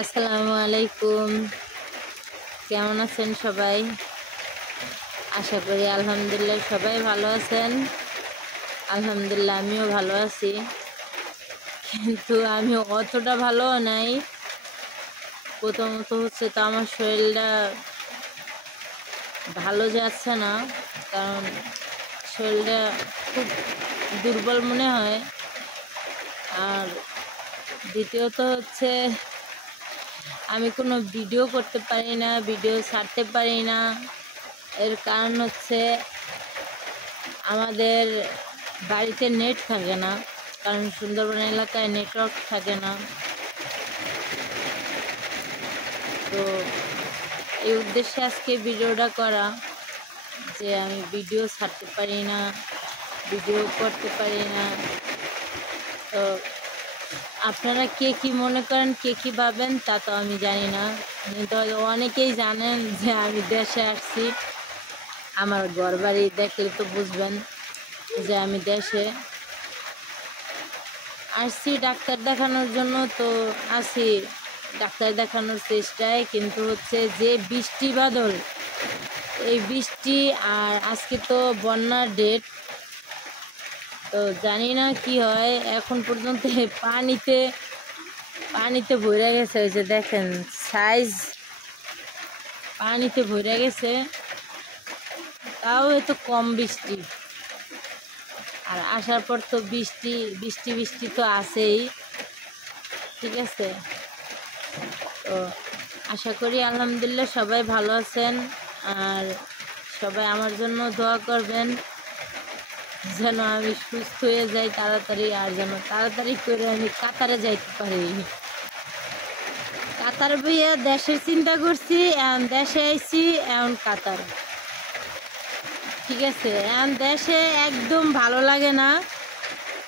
আসসালামু আলাইকুম। কেমন আছেন সবাই? আশা করি আলহামদুলিল্লাহ সবাই ভালো আছেন। আলহামদুলিল্লাহ আমিও ভালো আছি, কিন্তু আমি অতটা ভালোও নাই। প্রথমত হচ্ছে তো আমার শরীরটা ভালো যাচ্ছে না, কারণ শরীরটা খুব দুর্বল মনে হয়। আর দ্বিতীয়ত হচ্ছে আমি কোনো ভিডিও করতে পারি না, ভিডিও ছাড়তে পারি না। এর কারণ হচ্ছে আমাদের বাড়িতে নেট থাকে না, কারণ সুন্দরবন এলাকায় নেটওয়ার্ক থাকে না। তো এই উদ্দেশ্যে আজকে ভিডিওটা করা, যে আমি ভিডিও ছাড়তে পারি না, ভিডিও করতে পারি না। তো আপনারা কে কি মনে করেন, কে কি ভাবেন তা তো আমি জানি না, কিন্তু অনেকেই জানেন যে আমি দেশে আসছি। আমার ঘর বাড়ি দেখলে তো বুঝবেন যে আমি দেশে আসছি ডাক্তার দেখানোর জন্য। তো আসি ডাক্তার দেখানোর চেষ্টায়, কিন্তু হচ্ছে যে বৃষ্টি বাদল, এই বৃষ্টি আর আজকে তো বন্যার ডেট, তো জানি না কি হয়। এখন পর্যন্ত পানিতে ভরে গেছে, ওই যে দেখেন সাইজ পানিতে ভরে গেছে। তাও এত কম বৃষ্টি, আর আসার পর তো বৃষ্টি বৃষ্টি বৃষ্টি তো আছেই। ঠিক আছে, তো আশা করি আলহামদুলিল্লাহ সবাই ভালো আছেন, আর সবাই আমার জন্য দোয়া করবেন যেন আমি সুস্থ হয়ে যাই তাড়াতাড়ি, আর যেন তাড়াতাড়ি করে আমি কাতারে যাইতে পারি। কাতার বইয়া দেশের চিন্তা করছি, এখন দেশে আইছি, এখন কাতার। ঠিক আছে, এখন দেশে একদম ভালো লাগে না।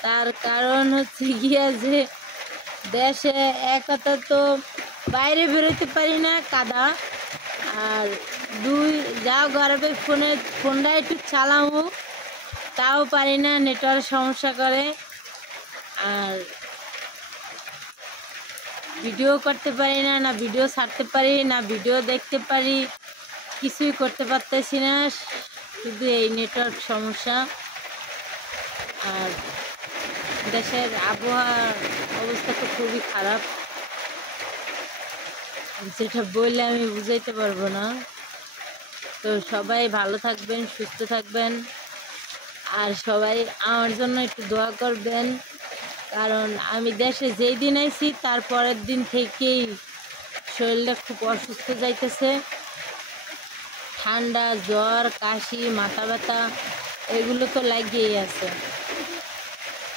তার কারণ হচ্ছে গিয়া যে দেশে এক কথা তো বাইরে বেরোতে পারি না, কাদা। আর দুই যাও ঘরে ফোনটা একটু চালামো, তাও পারি না, নেটওয়ার্ক সমস্যা করে। আর ভিডিও করতে পারি না, না ভিডিও ছাড়তে পারি না, ভিডিও দেখতে পারি, কিছুই করতে পারতেছি না, শুধু এই নেটওয়ার্ক সমস্যা। আর দেশের আবহাওয়ার অবস্থা তো খুবই খারাপ, যেটা বললে আমি বুঝাইতে পারবো না। তো সবাই ভালো থাকবেন, সুস্থ থাকবেন, আর সবাই আমার জন্য একটু দোয়া করবেন। কারণ আমি দেশে যেই দিন আইছি তার পরের দিন থেকেই শরীরটা খুব অসুস্থ যাইতেছে। ঠান্ডা, জ্বর, কাশি, মাথা ব্যথা এগুলো তো লাগিয়েই আছে।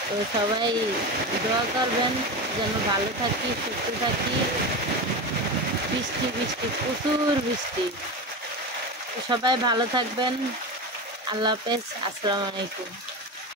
তো সবাই দোয়া করবেন যেন ভালো থাকি, সুস্থ থাকি। বৃষ্টি বৃষ্টি প্রচুর বৃষ্টি। সবাই ভালো থাকবেন। আল্লাহ হাফেজ। আসসালামু আলাইকুম।